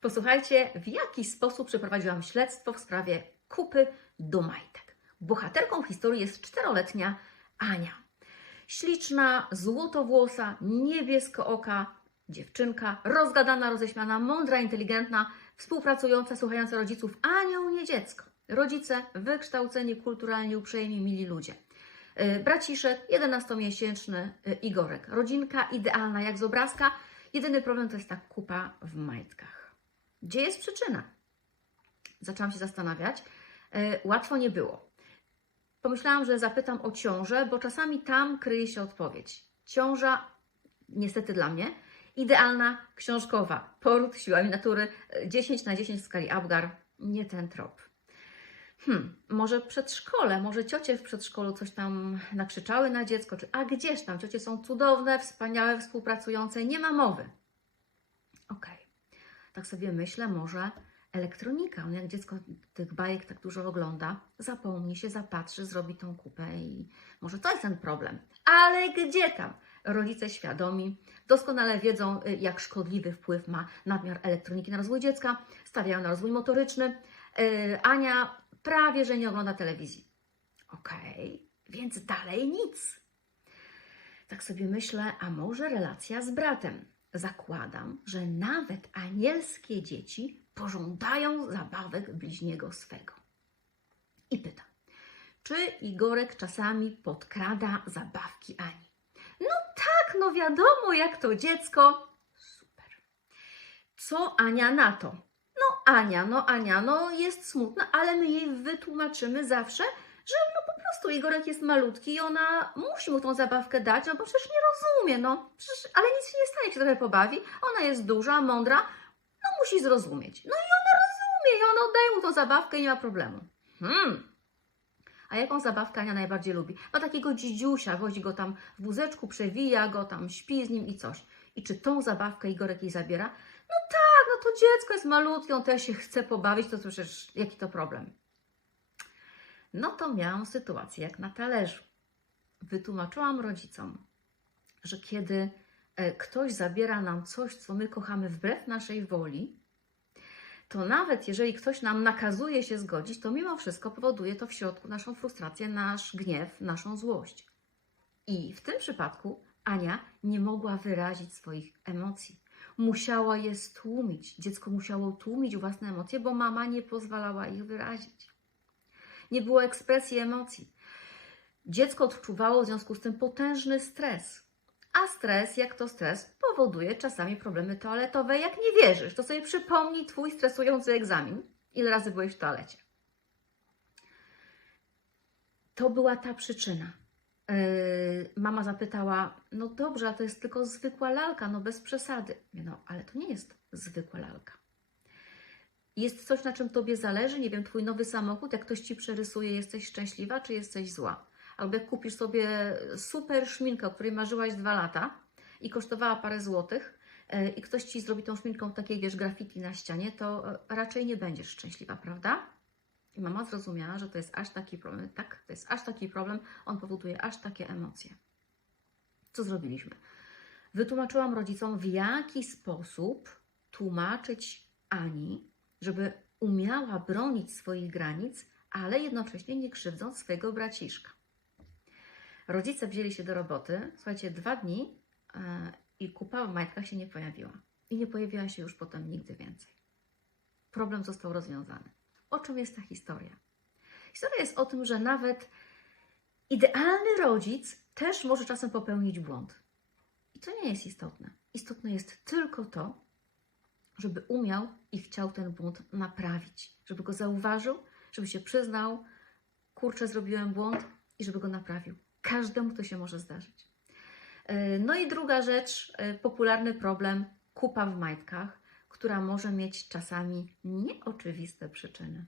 Posłuchajcie, w jaki sposób przeprowadziłam śledztwo w sprawie kupy do majtek. Bohaterką historii jest czteroletnia Ania. Śliczna, złotowłosa, niebieskooka dziewczynka, rozgadana, roześmiana, mądra, inteligentna, współpracująca, słuchająca rodziców, anioł, nie dziecko. Rodzice wykształceni, kulturalnie uprzejmi, mili ludzie. Yy, Braciszek, 11-miesięczny yy, Igorek. Rodzinka idealna jak z obrazka. Jedyny problem to jest ta kupa w majtkach. Gdzie jest przyczyna? Zaczęłam się zastanawiać. Yy, Łatwo nie było. Pomyślałam, że zapytam o ciążę, bo czasami tam kryje się odpowiedź. Ciąża, niestety dla mnie, idealna, książkowa. Poród siłami natury, 10 na 10 w skali Apgar. Nie ten trop. Hmm, może przedszkole, może ciocie w przedszkolu coś tam nakrzyczały na dziecko, czy a gdzież tam, ciocie są cudowne, wspaniałe, współpracujące, nie ma mowy. Okej, tak sobie myślę, może elektronika, no jak dziecko tych bajek tak dużo ogląda, zapomni się, zapatrzy, zrobi tą kupę i może to jest ten problem. Ale gdzie tam? Rodzice świadomi, doskonale wiedzą, y, jak szkodliwy wpływ ma nadmiar elektroniki na rozwój dziecka, stawiają na rozwój motoryczny. Yy, Ania prawie, że nie ogląda telewizji. Okej, więc dalej nic. Tak sobie myślę, a może relacja z bratem? Zakładam, że nawet anielskie dzieci pożądają zabawek bliźniego swego. I pytam, czy Igorek czasami podkrada zabawki Ani? No tak, no wiadomo, jak to dziecko. Super. Co Ania na to? No Ania, no Ania, no jest smutna, ale my jej wytłumaczymy zawsze, że no po prostu Igorek jest malutki i ona musi mu tą zabawkę dać, no bo przecież nie rozumie, no przecież, ale nic się nie stanie, jak się trochę pobawi. Ona jest duża, mądra, no musi zrozumieć. No i ona rozumie i ona oddaje mu tą zabawkę i nie ma problemu. Hmm. A jaką zabawkę Ania najbardziej lubi? Ma takiego dzidziusia, wozi go tam w wózeczku, przewija go tam, śpi z nim i coś. I czy tą zabawkę Igorek jej zabiera? No tak, no to dziecko jest malutkie, on też się chce pobawić, to przecież jaki to problem? No to miałam sytuację jak na talerzu. Wytłumaczyłam rodzicom, że kiedy e, ktoś zabiera nam coś, co my kochamy wbrew naszej woli, to nawet jeżeli ktoś nam nakazuje się zgodzić, to mimo wszystko powoduje to w środku naszą frustrację, nasz gniew, naszą złość. I w tym przypadku Ania nie mogła wyrazić swoich emocji. Musiała je stłumić. Dziecko musiało tłumić własne emocje, bo mama nie pozwalała ich wyrazić. Nie było ekspresji emocji. Dziecko odczuwało w związku z tym potężny stres. A stres, jak to stres, powoduje czasami problemy toaletowe. Jak nie wierzysz, to sobie przypomnij Twój stresujący egzamin. Ile razy byłeś w toalecie? To była ta przyczyna. Yy, mama zapytała, no dobrze, a to jest tylko zwykła lalka, no bez przesady. No, ale to nie jest zwykła lalka. Jest coś, na czym Tobie zależy, nie wiem, Twój nowy samochód, jak ktoś Ci przerysuje, jesteś szczęśliwa, czy jesteś zła? Albo jak kupisz sobie super szminkę, o której marzyłaś dwa lata i kosztowała parę złotych yy, i ktoś Ci zrobi tą szminką takiej, wiesz, grafiki na ścianie, to yy, raczej nie będziesz szczęśliwa, prawda? I mama zrozumiała, że to jest aż taki problem. Tak, to jest aż taki problem, on powoduje aż takie emocje. Co zrobiliśmy? Wytłumaczyłam rodzicom, w jaki sposób tłumaczyć Ani, żeby umiała bronić swoich granic, ale jednocześnie nie krzywdząc swojego braciszka. Rodzice wzięli się do roboty. Słuchajcie, dwa dni yy, i kupa w majtkach się nie pojawiła. I nie pojawiła się już potem nigdy więcej. Problem został rozwiązany. O czym jest ta historia? Historia jest o tym, że nawet idealny rodzic też może czasem popełnić błąd. I to nie jest istotne. Istotne jest tylko to, żeby umiał i chciał ten błąd naprawić, żeby go zauważył, żeby się przyznał, kurczę, zrobiłem błąd i żeby go naprawił. Każdemu to się może zdarzyć. Yy, No i druga rzecz, yy, popularny problem kupa w majtkach, która może mieć czasami nieoczywiste przyczyny.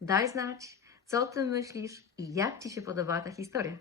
Daj znać, co o tym myślisz i jak Ci się podobała ta historia.